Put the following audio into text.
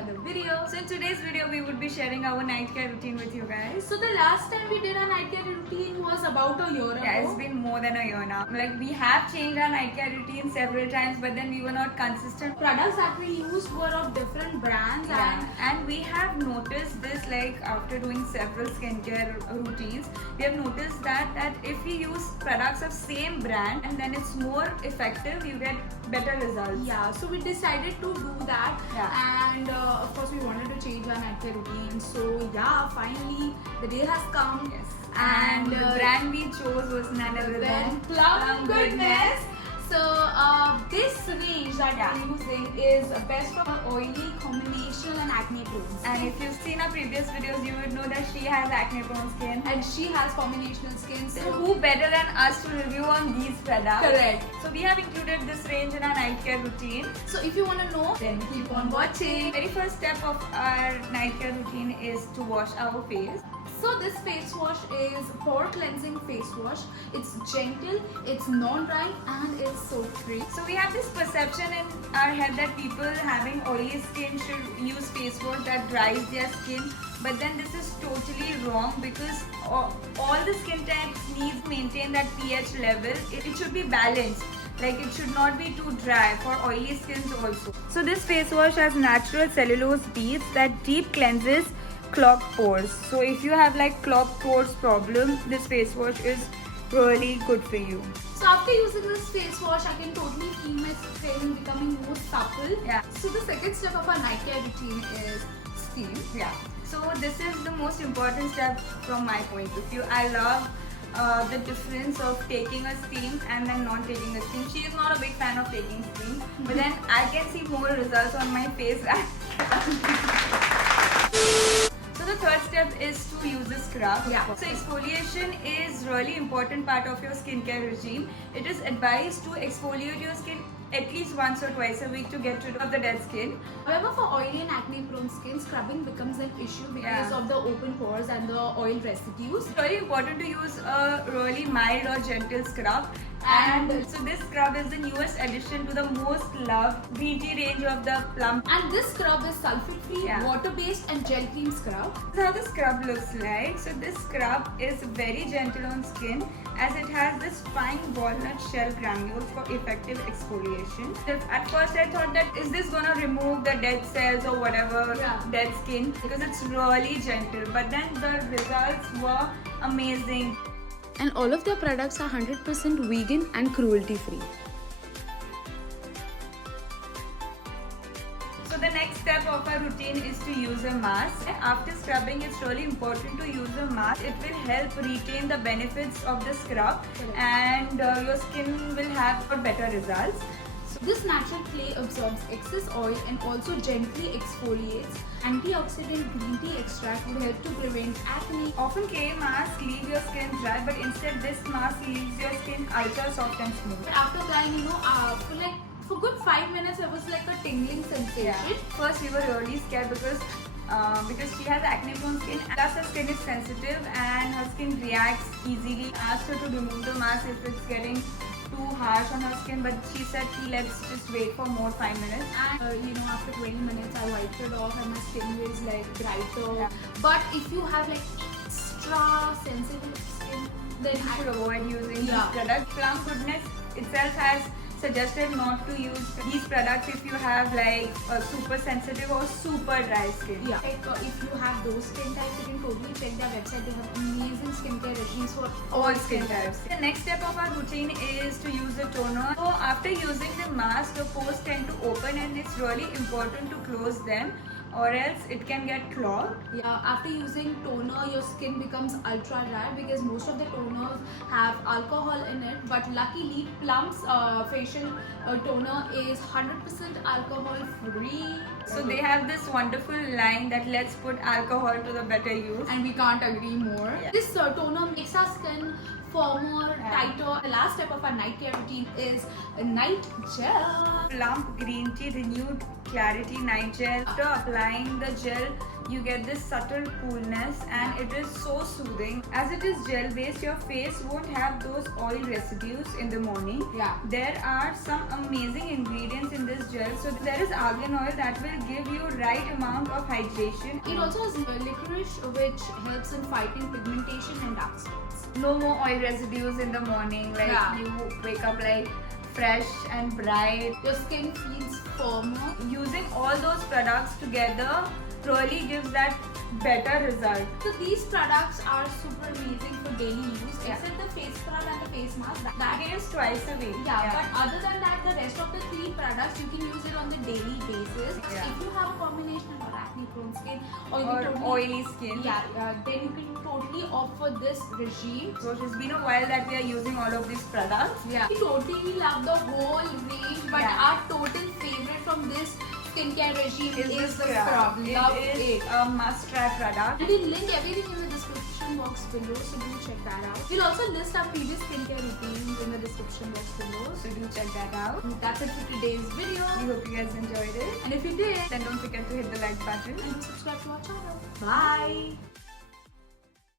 another video. So in today's video, we would be sharing our night care routine with you guys. So the last time we did a night care routine was about a year ago. Yeah, it's been more than a year now. Like we have changed our night care routine several times, but then we were not consistent. Products that we used were of different brands, And we have noticed this, like after doing several skincare routines, we have noticed that if you use products of same brand and then it's more effective, you get better results. Yeah, so we decided to do that. Yeah. And of course we wanted to change our night care routine. So yeah, finally the day has come. Yes. And the brand we chose was none other than Plum Goodness. So this range that we're using is best for oily, combination and acne prone. And if you've seen our previous videos, you would know that she has acne prone skin. And she has combinational skin. So who better than us to review on these products? Correct. So we have included this range in our night care routine. So if you want to know, then keep on watching. Very first step of our night care routine is to wash our face. So this face wash is pore cleansing face wash. It's gentle, it's non-dry and it's soap free. So we have this perception in our head that people having oily skin should use face wash that dries their skin. But then this is totally wrong because all the skin types need to maintain that pH level. It should be balanced. Like it should not be too dry for oily skins also. So this face wash has natural cellulose beads that deep cleanses clogged pores. So if you have like clogged pores problem, this face wash is really good for you. So after using this face wash, I can totally feel my skin becoming more supple. Yeah. So the second step of our night care routine is steam. Yeah. So this is the most important step from my point of view. I love the difference of taking a steam and then not taking a steam. She is not a big fan of taking steam, but then I can see more results on my face. So the third step is to use a scrub. Yeah. So exfoliation is really important part of your skincare regime. It is advised to exfoliate your skin at least once or twice a week to get rid of the dead skin. However, for oily and acne prone skin, scrubbing becomes an issue because of the open pores and the oil residues. It's very important to use a really mild or gentle scrub. And so this scrub is the newest addition to the most loved green tea range of the Plum. And this scrub is sulfate free, water based and gel cream scrub. This is how the scrub looks like. So this scrub is very gentle on skin as it has this fine walnut shell granules for effective exfoliation. At first I thought that is this gonna remove the dead cells or whatever dead skin, because it's really gentle, but then the results were amazing. And all of their products are 100% vegan and cruelty free. So the next step of our routine is to use a mask. After scrubbing, it's really important to use a mask. It will help retain the benefits of the scrub and your skin will have better results. This natural clay absorbs excess oil and also gently exfoliates. Antioxidant green tea extract would help to prevent acne. Often clay masks leave your skin dry, but instead this mask leaves your skin ultra soft and smooth. After applying, for good 5 minutes, it was like a tingling sensation. Yeah. First, we were really scared because she has acne prone skin, plus her skin is sensitive and her skin reacts easily. I asked her to remove the mask if it's getting too harsh on her skin, but she said let's just wait for more 5 minutes. And after 20 minutes I wiped it off and my skin was like brighter. But if you have like extra sensitive skin, then you should avoid using these products. Plum Goodness itself has suggested not to use these products if you have like a super sensitive or super dry skin. Yeah. If you have those skin types, you can totally check their website. They have amazing skincare regimes for all skin types. The next step of our routine is to use a toner. So after using the mask, the pores tend to open and it's really important to close them, or else it can get clogged. Yeah, after using toner, your skin becomes ultra dry because most of the toners have alcohol in it. But luckily, Plum's facial toner is 100% alcohol free. So they have this wonderful line that let's put alcohol to the better use. And we can't agree more. Yeah. This toner makes our skin firmer, tighter. The last step of our night care routine is a night gel. Plum Green Tea Renewed Clarity Night Gel. After applying the gel, you get this subtle coolness and it is so soothing. As it is gel based, your face won't have those oil residues in the morning. Yeah. There are some amazing ingredients in this gel. So there is argan oil that will give you right amount of hydration. It also has licorice, which helps in fighting pigmentation and dark spots. No more oil residues in the morning. Like Yeah. you wake up like fresh and bright. Your skin feels firmer. Using all those products together really gives that better result. So these products are super amazing for daily use, Yeah. except the face scrub and the face mask. That It is twice a week. yeah, but other than that, the rest of the 3 products you can use it on the daily basis. Yeah. If you have a combination of acne prone skin or you Or can totally, oily skin. then you can totally opt for this regime. So it's been a while that we are using all of these products. Yeah, we totally love the whole range, but Yeah. our total favorite from this skincare regime is the scrub. scrub. Love It is it. a must-try product. And we'll link everything in the description box below, so do check that out. We'll also list our previous skincare routines in the description box below. So do check that out. So that's it for today's video. We hope you guys enjoyed it. And if you did, Then don't forget to hit the like button. and subscribe to our channel. Bye.